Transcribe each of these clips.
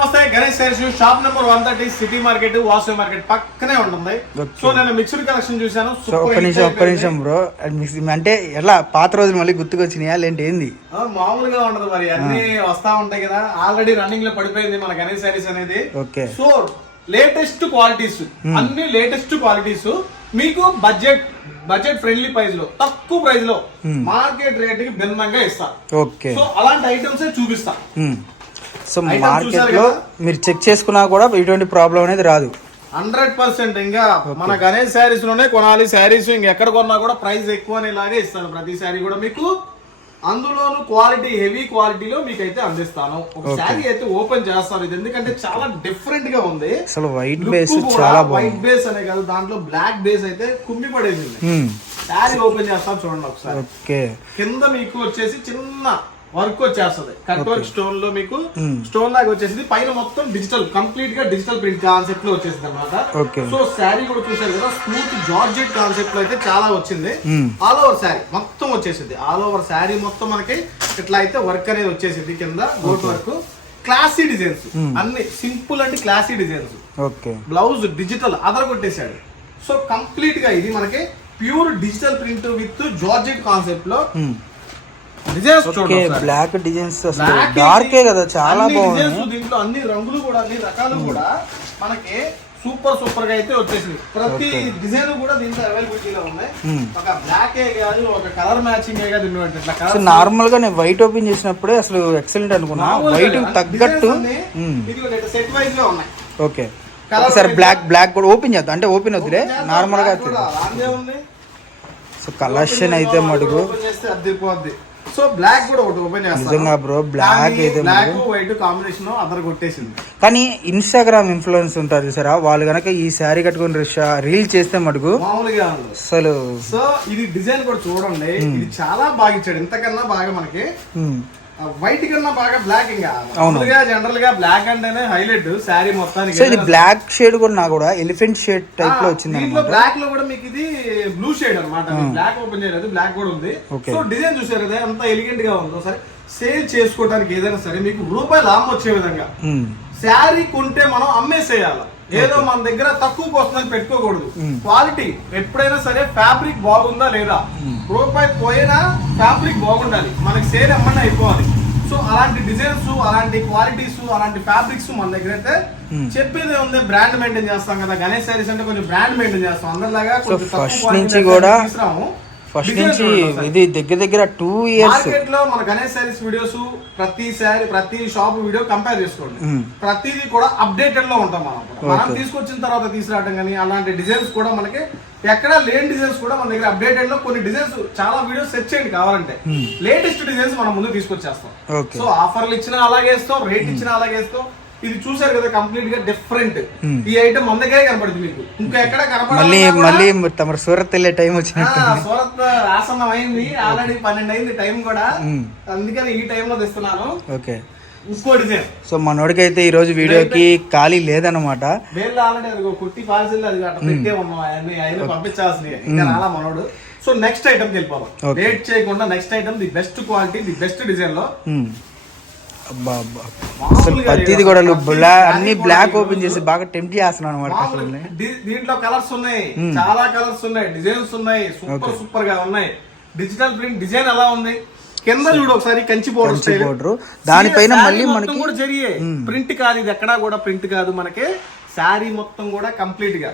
నమస్తే Ganesh saris shop number 130 city market Vasavi market పక్కనే ఉంటుంది. సో నేను మిక్స్డ్ కలెక్షన్ చూసాను. ఒక్క నిమిషం బ్రో, అంటే ఎలా పాత రోజులు మళ్ళీ గుర్తుకొచ్చినాయా లేంటే ఏంది? మామూలుగా ఉండదు మరి, అన్ని వస్తా ఉంటాయి కదా. ఆల్రెడీ రన్నింగ్ లో పడిపోయింది మన గణేష్ శారీస్ అనేది. ఓకే, సో లేటెస్ట్ క్వాలిటీస్, అన్ని లేటెస్ట్ క్వాలిటీస్ మీకు బడ్జెట్ ఫ్రెండ్లీ ప్రైస్ లో, తక్కువ ప్రైస్ లో మార్కెట్ రేట్ కి భిన్నంగా ఇస్తా. ఓకే, సో అలాంటి ఐటమ్స్ చూపిస్తా. సో మార్కెట్ లో మీరు చెక్ చేసుకున్నా కూడా ఎటువంటి ప్రాబ్లం అనేది రాదు. 100% ఇంకా మన గణేష్ శారీస్ లోనే కొనాలి. శారీస్ ఇంకెక్కడ కొన్నా కూడా ప్రైస్ ఎక్కువ అనేలాగే ఇస్తాను. ప్రతి శారీ కూడా మీకు అందులోను క్వాలిటీ, హెవీ క్వాలిటీలో మీకు అయితే అందిస్తాను. ఒక శారీ అయితే ఓపెన్ చేస్తాను. ఇది ఎందుకంటే చాలా డిఫరెంట్ గా ఉంది. అసలు వైట్ బేస్ చాలా బాగుంది. వైట్ బేస్ అనే కాదు, దాంట్లో బ్లాక్ బేస్ అయితే కుమ్మి పడేది. శారీ ఓపెన్ చేస్తాను చూడండి ఒకసారి. ఓకే, కింద మీకు వచ్చేసి చిన్న వర్క్ వచ్చేస్తుంది. కట్ వర్క్ స్టోన్ లో మీకు స్టోన్ లాగా వచ్చేసింది. పైన మొత్తం డిజిటల్, కంప్లీట్ గా డిజిటల్ ప్రింట్ కాన్సెప్ట్ లో వచ్చేసింది అనమాట. సో శారీ కూడా చూసారు కదా, స్మూత్ జార్జెట్ కాన్సెప్ట్ లో అయితే చాలా వచ్చింది. ఆల్ ఓవర్ శారీ మొత్తం వచ్చేసింది. ఆల్ ఓవర్ శారీ మొత్తం మనకి ఇట్లా అయితే వర్క్ అనేది వచ్చేసింది. కింద గోట్ వర్క్, క్లాసీ డిజైన్స్, అన్ని simple and classy designs. Okay, blouse digital అదర కొట్టేశాడు. సో కంప్లీట్ గా ఇది మనకి pure digital print with georgette concept లో బ్లాక్ డిజైన్స్, డార్కే కదా, చాలా బాగుంది. దీంట్లో అన్ని రంగులు కూడా, అన్ని రకాలు కూడా మనకి సూపర్ గా అయితే వచ్చేసింది. ప్రతి డిజైన్ కూడా దీంట్లో అవైలబిలిటీలో ఉన్నాయి. ఒక బ్లాక్ కాదు, ఒక కలర్ మ్యాచింగ్ కాదు. నార్మల్ గా నేను వైట్ ఓపెన్ చేసినప్పుడే అసలు ఎక్సలెంట్ అనుకున్నా. వైట్ తగ్గట్టు సెట్ వైజ్ గా ఉన్నాయి. ఓకే, ఒకసారి బ్లాక్ కూడా ఓపెన్ చేద్దాం. అంటే ఓపెన్ వద్దులే, నార్మల్ గా. సో కలెక్షన్ అయితే మడుగు అద్దరిపోద్ది. సో బ్లాక్ కూడా ఒకటి ఓపెన్ నిజంగా బ్రో, బ్లాక్ అయితే బ్లాక్ వైట్ కాంబినేషన్ అదర్ కొట్టేసింది. కానీ ఇన్స్టాగ్రామ్ ఇన్ఫ్లుయెన్స్ ఉంటారు చూసారా, వాళ్ళు కనుక ఈ శారీ కట్టుకుని రీల్ చేస్తే మటుకు మామూలుగా అసలు. సో ఇది డిజైన్ కూడా చూడండి, ఇది చాలా బాగా ఇచ్చాడు. ఇంతకన్నా బాగా మనకి వైట్ కన్నా బాగా బ్లాక్. ఇంకా జనరల్ గా బ్లాక్ అంటేనే హైలైట్ శారీ మొత్తానికి. సో ఇది బ్లాక్ షేడ్ కూడా కూడా ఎలిఫెంట్ షేడ్ టైప్ లో వచ్చింది. బ్లాక్ లో కూడా మీకు ఇది బ్లూ షేడ్ అనమాట. బ్లాక్ ఓపెన్ చేయలేదు, బ్లాక్ కూడా ఉంది. సో డిజైన్ చూసారు కదా, ఎంత ఎలిగెంట్ గా ఉందో. సరే సేల్ చేసుకోవడానికి ఏదైనా సరే మీకు రూపాయలు లాభం వచ్చే విధంగా శారీ కొంటే మనం అమ్మేసేయాలి. ఏదో మన దగ్గర తక్కువకి వస్తుందని పెట్టుకోకూడదు. క్వాలిటీ ఎప్పుడైనా సరే ఫ్యాబ్రిక్ బాగుందా లేదా, రూపాయి పోయినా ఫ్యాబ్రిక్ బాగుండాలి, మనకి సేల్ ఎమ్మన్నా అయిపోవాలి. సో అలాంటి డిజైన్స్, అలాంటి క్వాలిటీస్, అలాంటి ఫ్యాబ్రిక్స్ మన దగ్గర అయితే చెప్పేది ఉంది. బ్రాండ్ మెయింటైన్ చేస్తాం కదా, గణేష్ శారీస్ అంటే కొంచెం బ్రాండ్ మెయింటైన్ చేస్తాం. అందరిలాగా ఫస్ట్ నుంచి ఇది దగ్గర 2 years మార్కెట్ లో మన గణేష్ శారీస్ వీడియోస్ ప్రతి షాప్ వీడియో కంపేర్ చేసుకోండి. ప్రతిదీ కూడా అప్డేటెడ్ లో ఉంటాం మనం తీసుకొచ్చిన తర్వాత తీసుకురావడం. కానీ అలాంటి డిజైన్స్ కూడా మనకి ఎక్కడ లేని డిజైన్స్ కూడా మన దగ్గర అప్డేటెడ్ లో కొన్ని డిజైన్స్ చాలా వీడియోస్ సెర్చ్ చేయండి కావాలంటే. లేటెస్ట్ డిజైన్స్ మనం ముందు తీసుకొచ్చేస్తాం. సో ఆఫర్లు ఇచ్చినా అలాగే ఇస్తాం, రేట్ ఇచ్చినా అలాగే ఇస్తాం. ఇది చూసారు కదా, కంప్లీట్ గా డిఫరెంట్. ఈ ఐటమ్ మన దగ్గరే కనపడుతుంది, మీకు ఇంకా ఎక్కడ కనపడదు. మళ్ళీ తమ సూరత్ వెళ్ళే టైం వచ్చినట్టు. సూరత్ ఆసనం అయింది, ఆల్రెడీ 12 అయింది టైం కూడా. అందుకని ఈ టైంలో తెస్తున్నాను. ఓకే, ఇంకో డిజైన్. సో మనోడికి అయితే ఈ రోజు వీడియోకి ఖాళీ లేదనమాట. వేళ్ళు ఆల్రెడీ అది కుట్టి పార్సిల్ అది అట్లా పెట్టే ఉన్నాం. ఆయన పంపించాల్సింది ఇంకా రాలా మనోడు. సో నెక్స్ట్ ఐటమ్ వెళ్ళిపోదాం, వెయిట్ చేయకుండా. Next item the best quality, the best design లో. అసలు ప్రతిది కూడా అన్ని బ్లాక్ ఓపెన్ చేసి బాగా టెంప్ట్ చేస్తున్నాను అనమాట. దీంట్లో కలర్స్ ఉన్నాయి, చాలా కలర్స్ ఉన్నాయి, డిజైన్స్ ఉన్నాయి, సూపర్ గా ఉన్నాయి. డిజిటల్ ప్రింట్ డిజైన్ ఎలా ఉంది కింద చూడు ఒకసారి. కంచి బోర్డర్, దానిపైన మళ్ళీ మనకి కూడా జరిగే ప్రింట్ కాదు. ఇది ఎక్కడా కూడా ప్రింట్ కాదు. మనకి శారీ మొత్తం కూడా కంప్లీట్ గా.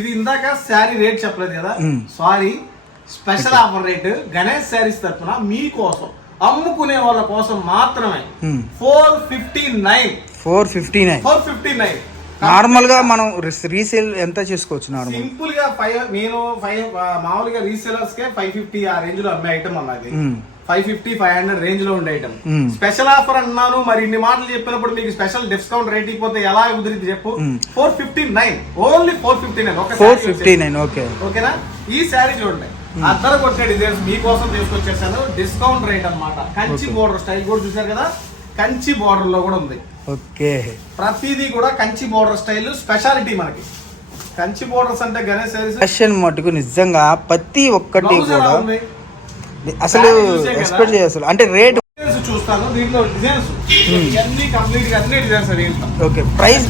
ఇది ఇందాక శారీ రేట్ చెప్పలేదు కదా, sorry, special offer rate Ganesh saris తరఫున మీకోసం, అమ్ముకునే వాళ్ళ కోసం మాత్రమే 459. నార్మల్ గా మనం రీసేల్ ఎంత చేసుకోవచ్చు? నార్మల్ సింపుల్ గా నేను మామూలుగా రీసేలర్స్ కే 550 ఆ రేంజ్ లో అమ్మే ఐటమ్ అన్నది. 550-500 రేంజ్ లో ఉండే ఐటమ్. స్పెషల్ ఆఫర్ అన్నాను, మరి ఇన్ని మాటలు చెప్పినప్పుడు మీకు స్పెషల్ డిస్కౌంట్ రేట్ అయిపోతే ఎలా కుదిరింది చెప్పు. 459, ఓన్లీ 459. ఓకేనా? ఈ శారీ చూడండి, అద్దరు కొట్టే డిజైన్స్ మీకోసం తీసుకొచ్చేసాను. డిస్కౌంట్ రేట్ అన్నమాట. కంచి బోర్డర్ స్టైల్ కూడా చూసారు కదా, కంచి బోర్డర్ లో కూడా ఉంది. ఓకే, ప్రతిదీ కూడా కంచి బోర్డర్ స్టైల్ స్పెషాలిటీ మనకి. కంచి బోర్డర్స్ అంటే గణేష్ శారీస్ మటుకు నిజంగా ప్రతి ఒక్కటి కూడా అసలు ఎక్స్పెక్ట్ చేయాలి. అంటే రేట్ చూస్తాను. దీంట్లో డిజైన్స్ ఇవన్నీ కంప్లీట్ గా అన్ని డిజైన్స్ దీంట్లో. ఓకే,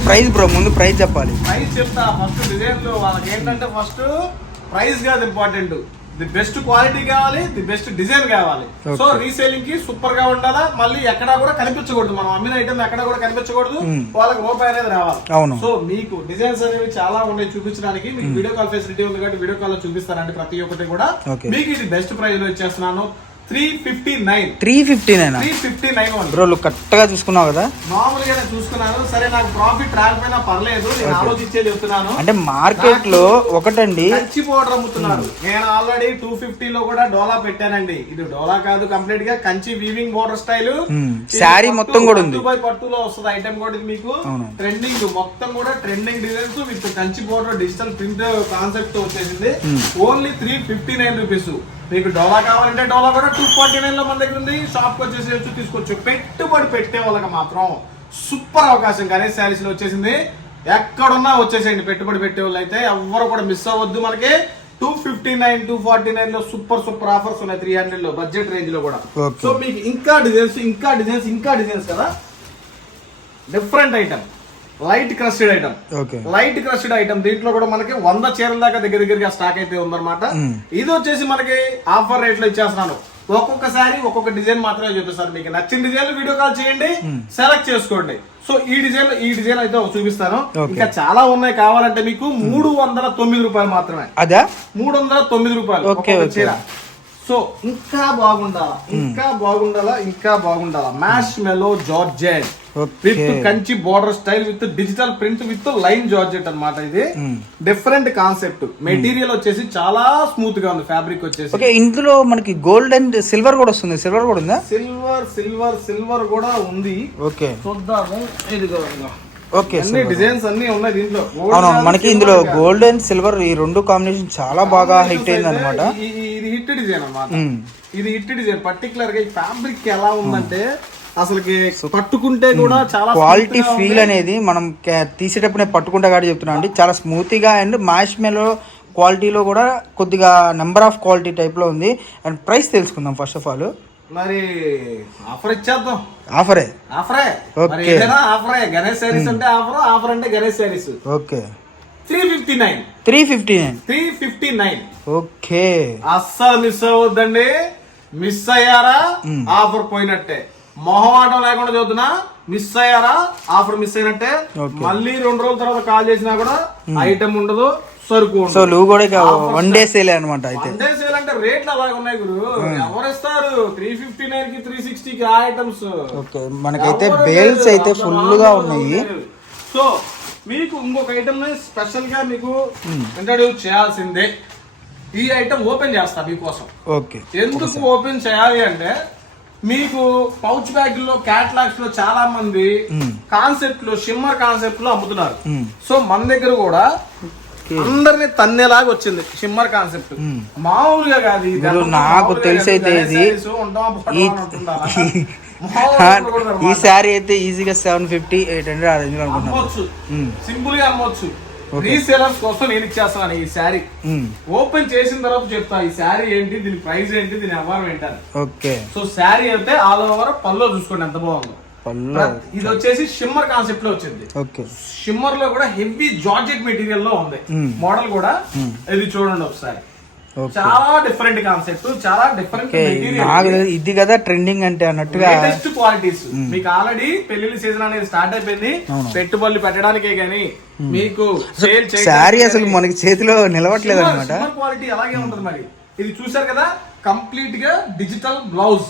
ప్రైస్ బ్రో, ముందు ప్రైస్ చెప్పాలి. ప్రైస్ చెప్తా. ఫస్ట్ డిజైన్లు వాళ్ళకి ఏంటంటే ఫస్ట్ ప్రైస్ కాదు ఇంపార్టెంట్, ది బెస్ట్ క్వాలిటీ కావాలి, ది బెస్ట్ డిజైన్ కావాలి. సో రీసేలింగ్ కి సూపర్ గా ఉండాలా, మళ్ళీ ఎక్కడా కూడా కనిపించకూడదు, మనం అమ్మిన ఐటమ్ ఎక్కడా కూడా కనిపించకూడదు, వాళ్ళకి రూపాయి అనేది రావాలి. సో మీకు డిజైన్స్ అనేవి చాలా ఉన్నాయి చూపించడానికి. మీకు వీడియో కాల్ ఫెసిలిటీ ఉంది కాబట్టి వీడియో కాల్ లో చూపిస్తానండి ప్రతి ఒక్కటి కూడా. మీకు ఇది బెస్ట్ ప్రైస్ లో ఇచ్చేస్తున్నాను. 359 బ్రో, కరెక్ట్ గా చూసుకున్నావు కదా. మామూలుగానే చూసుకున్నాను. సరే నాకు ప్రాఫిట్ రాకపోయినా పర్లేదు, నేను ఆలోచించే చెప్తున్నాను. అంటే మార్కెట్ లో ఒకటండి కంచి పౌడర్ అమ్ముతున్నారు. నేను ఆల్రెడీ 250 లో కూడా డోలా పెట్టానండి. ఇది డోలా కాదు, కంప్లీట్ గా Kanchi weaving border style sari మొత్తం కూడా ఉంది. పట్టులో వస్తుంది ఐటమ్ కూడా. ఇది మీకు ట్రెండింగ్ మొత్తం కూడా trending designs with Kanchi border digital print concept వచ్చేసింది. Only 359 rupees. మీకు డోలా కావాలంటే డోలా కూడా 249 లో మన దగ్గర ఉంది. షాప్ కి వచ్చేసి తీసుకోవచ్చు. పెట్టుబడి పెట్టే వాళ్ళకి మాత్రం సూపర్ అవకాశం గణేష్ శారీస్ లో వచ్చేసింది. ఎక్కడున్నా వచ్చేసేయండి. పెట్టుబడి పెట్టే వాళ్ళు అయితే ఎవరు కూడా మిస్ అవ్వద్దు. మనకి 259, 249 లో సూపర్ ఆఫర్స్ ఉన్నాయి. 300 లో బడ్జెట్ రేంజ్ లో కూడా. సో మీకు ఇంకా డిజైన్స్ కదా, different item, light crusted item. దీంట్లో కూడా మనకి 100 చీరల దాకా దగ్గరగా స్టాక్ అయితే ఉందన్నమాట. ఇది వచ్చేసి మనకి ఆఫర్ రేట్ లో ఇచ్చేస్తున్నాను. ఒక్కొక్కసారి ఒక్కొక్క డిజైన్ మాత్రమే చూపిస్తాను. మీకు నచ్చిన డిజైన్ వీడియో కాల్ చేయండి, సెలెక్ట్ చేసుకోండి. సో ఈ డిజైన్ అయితే చూపిస్తాను. ఇంకా చాలా ఉన్నాయి. కావాలంటే మీకు 309 రూపాయలు మాత్రమే. అదా 309 రూపాయలు చీర. సో ఇంకా బాగుండాలా marshmallow georgette with Kanchi border style with digital print with line georgette అన్నమాట. ఇది డిఫరెంట్ కాన్సెప్ట్. మెటీరియల్ వచ్చేసి చాలా స్మూత్ గా ఉంది. ఫ్యాబ్రిక్ వచ్చేసి ఇందులో మనకి గోల్డ్ అండ్ సిల్వర్ కూడా వస్తుంది. సిల్వర్ కూడా ఉందా? సిల్వర్ కూడా ఉంది. ఓకే, చూద్దాము. ఓకే, డిజైన్స్ అన్ని ఉన్నాయి దీంట్లో. అవును, మనకి ఇందులో గోల్డ్ అండ్ సిల్వర్ ఈ రెండు కాంబినేషన్ చాలా బాగా హిట్ అయింది అనమాట. ఇది హిట్ డిజైన్ అన్నమాట. ఇది హిట్ డిజైన్. పర్టికులర్ గా ఈ ఫ్యాబ్రిక్ ఎలా ఉందంటే అసలుకి పట్టుకుంటే కూడా చాలా క్వాలిటీ ఫీల్ అనేది మనం తీసేటప్పుడే పట్టుకుంటా కాబట్టి చెప్తున్నాం అండి. చాలా స్మూత్ గా అండ్ మ్యాష్ మెలో క్వాలిటీలో కూడా కొద్దిగా నెంబర్ ఆఫ్ క్వాలిటీ టైప్ లో ఉంది. అండ్ ప్రైస్ తెలుసుకుందాం ఫస్ట్ ఆఫ్ ఆల్. మరి ఆఫర్ ఇచ్చేద్దాం. ఆఫరే ఓకే. గణేష్ శారీస్ అంటే ఆఫర్ అంటే గణేష్ శారీస్. ఓకే, 359. ఓకే, అస్సలు మిస్ అవ్వద్దండి. మిస్ అయ్యారా ఆఫర్ పోయినట్టే. మొహమాటం లేకుండా చదువుతున్నా, మిస్ అయ్యారా ఆఫర్ మిస్ అయినట్టే. మళ్ళీ 2 రోజుల తర్వాత కాల్ చేసినా కూడా ఐటమ్ ఉండదు, సరుకు ఉండదు. సో నువ్వు కూడా వన్ డే సేల్ అనమాట. అయితే వన్ డే సేల్ అంటే రేట్లు అలాగే ఉన్నాయి గురు. ఎవరు ఇస్తారు 359 కి 360 కి ఆ ఐటమ్స్? ఓకే, మనకైతే బేల్స్ అయితే ఫుల్ గా ఉన్నాయి. సో మీకు ఇంకొక ఐటమ్ స్పెషల్ గా మీకు ఇంట్రడ్యూస్ చేయాల్సిందే. ఈ ఐటమ్ ఓపెన్ చేస్తా మీకోసం. ఓకే, ఎందుకు ఓపెన్ చేయాలి అంటే మీకు పౌచ్ బ్యాగ్ లో క్యాటలాగ్స్ లో చాలా మంది కాన్సెప్ట్ లో షిమ్మర్ కాన్సెప్ట్ లో అమ్ముతున్నారు. సో మన దగ్గర కూడా అందరినీ తన్నేలాగా వచ్చింది షిమ్మర్ కాన్సెప్ట్. మామూలుగా కాదు. నాకు తెలిసి అయితే ఇది ఈ శారీ అయితే ఈజీగా 750-800 ఆ రేంజ్ లో అమ్మొచ్చు. సింపుల్ గా అమ్మొచ్చు. రీసేలర్స్ కోసం నేను ఇచ్చేస్తాను ఈ శారీ. ఓపెన్ చేసిన తర్వాత చెప్తా ఈ శారీ ఏంటి, దీని ప్రైస్ ఏంటి, దీని వ్యవహారం ఏంటని. ఓకే, సో శారీ అయితే ఆల్ ఓవర్ పల్లో చూసుకోండి ఎంత బాగుందో. ఇది వచ్చేసి షిమ్మర్ కాన్సెప్ట్ లో వచ్చింది. షిమ్మర్ లో కూడా హెవీ జార్జెట్ మెటీరియల్ లో ఉంది మోడల్ కూడా. ఇది చూడండి ఒకసారి. చాలా డిఫరెంట్ కాన్సెప్ట్, చాలా డిఫరెంట్ మెటీరియల్. ఇది కదా ట్రెండింగ్ అంటే అన్నట్టుగా లేటెస్ట్ క్వాలిటీస్. మీకు ఆల్రెడీ పెళ్లి సీజన్ అనేది స్టార్ట్ అయిపోయింది. పెట్టుబడులు పెట్టడానికే గానీ మీకు సేల్ శారీ అసలు మనకి చేతిలో నిలవట్లేదు అనమాట. క్వాలిటీ అలాగే ఉంటుంది. మరి ఇది చూసారు కదా, కంప్లీట్ గా డిజిటల్ బ్లౌజ్.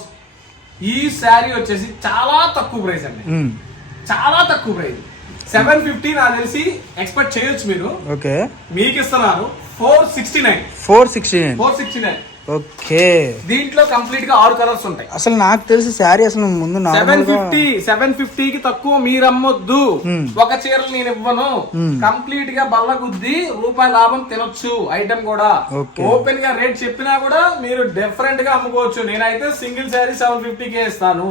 ఈ శారీ వచ్చేసి చాలా తక్కువ ప్రైస్ అండి, చాలా తక్కువ ప్రైస్. 750 నాకు తెలిసి ఎక్స్పెక్ట్ చేయొచ్చు మీరు. ఓకే, మీకు ఇస్తున్నారు 469. ఓకే, దీంట్లో కంప్లీట్ గా 6 కలర్స్ ఉంటాయి. అసలు నాకు తెలిసి శారీ అసలు ముందు 750 కి తక్కువ మీరు అమ్మొద్దు. ఒక చీరలు నేను ఇవ్వను. కంప్లీట్ గా బల్ల గుద్ది రూపాయి లాభం తినొచ్చు ఐటమ్ కూడా. ఓపెన్ గా రేట్ చెప్పినా కూడా మీరు డిఫరెంట్ గా అమ్ముకోవచ్చు. నేనైతే సింగిల్ శారీ 750 కే ఇస్తాను.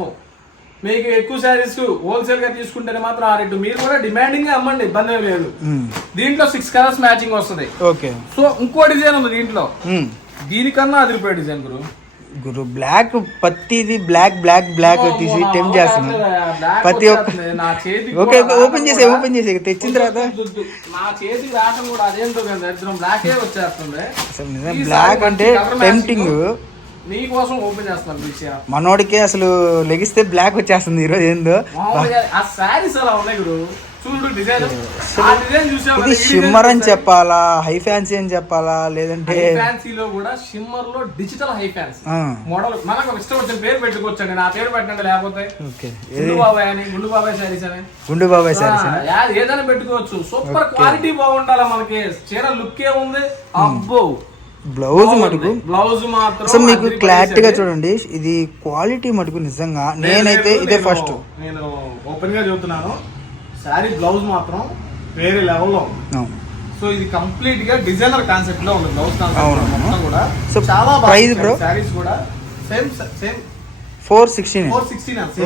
మీకు ఎక్కువ శారీస్ హోల్సేల్ గా తీసుకుంటేనే మాత్రం ఆ రేటు. మీరు కూడా డిమాండింగ్ గా అమ్మండి, ఇబ్బంది లేదు. దీంట్లో 6 కలర్స్ మ్యాచింగ్ వస్తుంది. ఓకే, సో ఇంకో డిజైన్ ఉంది దీంట్లో. దీనికన్నా అదిరిపోయే డిజైన్ గురు. గురు బ్లాక్ పత్తిది బ్లాక్ బ్లాక్ బ్లాక్ తీసి టెంప్ చేస్తున్నాను ప్రతి ఒక్క నా చేతికి ఓకే ఓపెన్ చేసి తెచ్చిన తర్వాత నా చేతికి రావడం కూడా అదేంటో కదా బ్లాకే వచ్చేస్తుంది. అసలు నిజం బ్లాక్ అంటే టెంప్టింగ్. నీకోసం ఓపెన్ చేస్తున్నాను విషయం. మనోడికి అసలు లెగిస్తే బ్లాక్ వచ్చేస్తుంది ఈరోజు ఏందో. ఆ శారీస్ అలా ఉన్నాయి గురు, చూడు డిజైన్. ఆ డిజైన్ చూసావు ఇది షిమ్మర్ అని చెప్పాలా, హై ఫ్యాన్సీ అని చెప్పాలా, లేదంటే ఫ్యాన్సీలో కూడా షిమ్మర్ లో డిజిటల్ హై ఫ్యాన్సీ మోడల్. మనకు ఇష్టం వచ్చిన పేరు పెట్టుకోవచ్చండి, నా పేరు పెట్టండి, లేకపోతే గుండు బాబాయ్ అని, గుండు బాబాయ్ శారీస్ అని, గుండు బాబాయ్ శారీస్ ఏదైనా పెట్టుకోవచ్చు. సూపర్ క్వాలిటీ బాగుండాలి మనకి. చీర లుక్ ఏ ఉంది అబ్బో. బ్లౌజ్ మటుకు బ్లౌజ్ మాత్రం అసలు మీకు క్లారిటీగా చూడండి. ఇది క్వాలిటీ మటుకు నిజంగా నేనైతే ఇదే ఫస్ట్ నేను ఓపెన్ గా చెబుతున్నాను. శారీ బ్లౌజ్ మాత్రం వేరే లెవెల్లో. సో ఇది కంప్లీట్ గా డిజైనర్ కాన్సెప్ట్ లో ఉంది బ్లౌజ్ కాన్సెప్ట్ మొత్తం కూడా. చాలా ప్రైస్ బ్రో శారీస్ కూడా సేమ్ 416.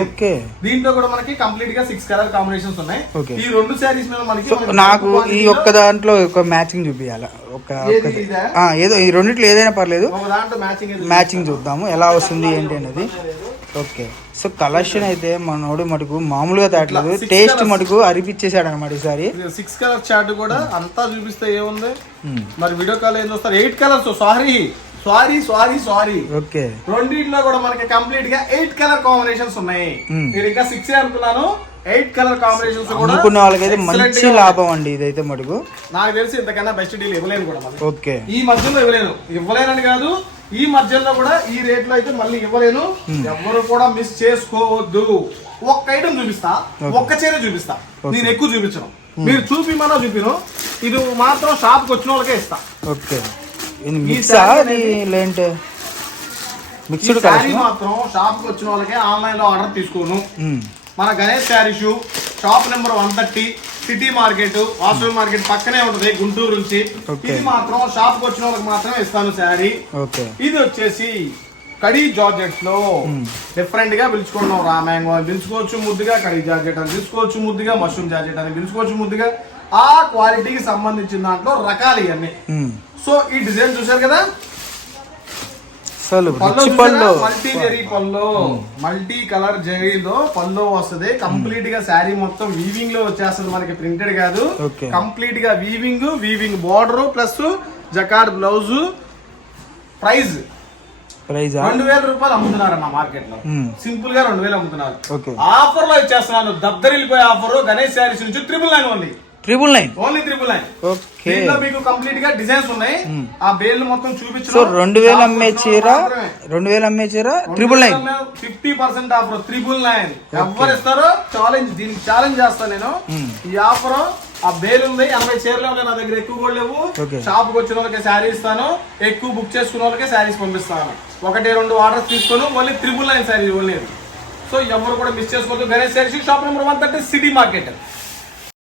ఓకే, దీంట్లో కూడా మనకి కంప్లీట్ గా 6 కలర్ కాంబినేషన్స్ ఉన్నాయి. ఈ రెండు శారీస్ మీద మనకి నాకు ఈ ఒక్క దాంట్లో ఒక మ్యాచింగ్ చూపించాలి. ఏదో ఈ రెండిట్లో ఏదైనా పర్లేదు, మ్యాచింగ్ చూద్దాము ఎలా వస్తుంది ఏంటి అనేది. ఓకే, సో కలెక్షన్ అయితే మనోడు మటుకు మామూలుగా తాట్లేదు, టేస్ట్ మటుకు అరిపించేసాడు అనమాట ఈసారి. 6 కలర్ చార్ట్ కూడా అంతా చూపిస్తే ఏముంది మరి, వీడియో కాల్ ఏం చూస్తారు. 8 కలర్స్. సారీ ఓకే, రెండింటిలో కూడా మనకి కంప్లీట్ గా 8 కలర్ కాంబినేషన్స్ ఉన్నాయి. నేను ఇంకా 6 అనుకున్నాను. 8 కలర్ కాంబినేషన్స్ కూడా అనుకున్న వాళ్ళకైతే మంచి లాభం అండి ఇదైతే మటుకు. నాకు తెలిసి ఇంతకన్నా బెస్ట్ డీల్ ఇవ్వలేను కూడా. ఓకే, ఈ మధ్యలో ఇవ్వలేనని కాదు, ఈ మధ్యలో కూడా ఈ రేట్ లో అయితే మళ్ళీ ఇవ్వలేను. ఎవరు కూడా మిస్ చేసుకోవద్దు. ఒక్క ఐటమ్ చూపిస్తా, ఒక్క చీర చూపిస్తా, నేను ఎక్కువ చూపించను. మీరు చూపిమన్నా చూపిను, ఇది మాత్రం షాప్ కి వచ్చిన వాళ్ళకే ఇస్తా. ఓకే, మిక్స్డ్ శారీ మాత్రం షాప్ కి వచ్చిన వాళ్ళకే ఆన్లైన్ లో ఆర్డర్ తీసుకోను. మన Ganesh sari shoe shop number 130 city market, Vasavi market పక్కనే ఉంటది గుంటూరు నుంచి. ఇది మాత్రం షాప్ కి వచ్చిన వాళ్ళకి మాత్రమే ఇస్తాను శారీ. ఇది వచ్చేసి కడీ జార్జెట్స్ లో డిఫరెంట్ గా పిలుచుకున్నాం. రామ్యాంగో అని పిలుచుకోవచ్చు ముద్దుగా, కడీ జార్జెట్ అని పిలుచుకోవచ్చు ముద్దుగా, మష్రూమ్ జార్జెట్ అని పిలుచుకోవచ్చు ముద్దుగా. ఆ క్వాలిటీకి సంబంధించిన దాంట్లో రకాలు ఇవన్నీ. సో ఈ డిజైన్ చూసారు కదా, మల్టీ జరీ పల్లో, మల్టీ కలర్ జరీలో పల్లో వస్తుంది. కంప్లీట్ గా శారీ మొత్తం వీవింగ్ లో వచ్చేస్తుంది మనకి, ప్రింటెడ్ కాదు. కంప్లీట్ గా weaving border plus jacquard blouse. Price 2000 రూపాయలు అమ్ముతున్నారు అన్న మార్కెట్ లో. సింపుల్ గా 2000 అమ్ముతున్నారు. ఆఫర్ లో ఇచ్చేస్తున్నాను, దద్దరిల్లిపోయే ఆఫర్. గణేష్ శారీస్ నుంచి 999 ఓన్లీ 999. దీంట్లో మీకు కంప్లీట్ గా డిజైన్స్ ఉన్నాయి. ఆ బేల్ మొత్తం చూపించు. 2000 అమ్మే చీర 999 50% ఆఫర్ 999. ఎవరు ఇస్తారో ఛాలెంజ్, దీనికి ఛాలెంజ్ చేస్తాను నేను. ఈ ఆఫర్ ఆ బేల్ ఉంది. 80 చీరలు ఉన్నాయి నా దగ్గర, ఎక్కువ కూడా లేవు. షాప్ కి వచ్చిన వాళ్ళకి శారీ ఇస్తాను, ఎక్కువ బుక్ చేసుకున్న వాళ్ళకి శారీస్ పంపిస్తాను. 1-2 ఆర్డర్స్ తీసుకొని మళ్ళీ 999 శారీ ఇవ్వలేదు. సో ఎవరు కూడా మిస్ చేసుకోవద్దు. Ganesh saris shop number 130 city market.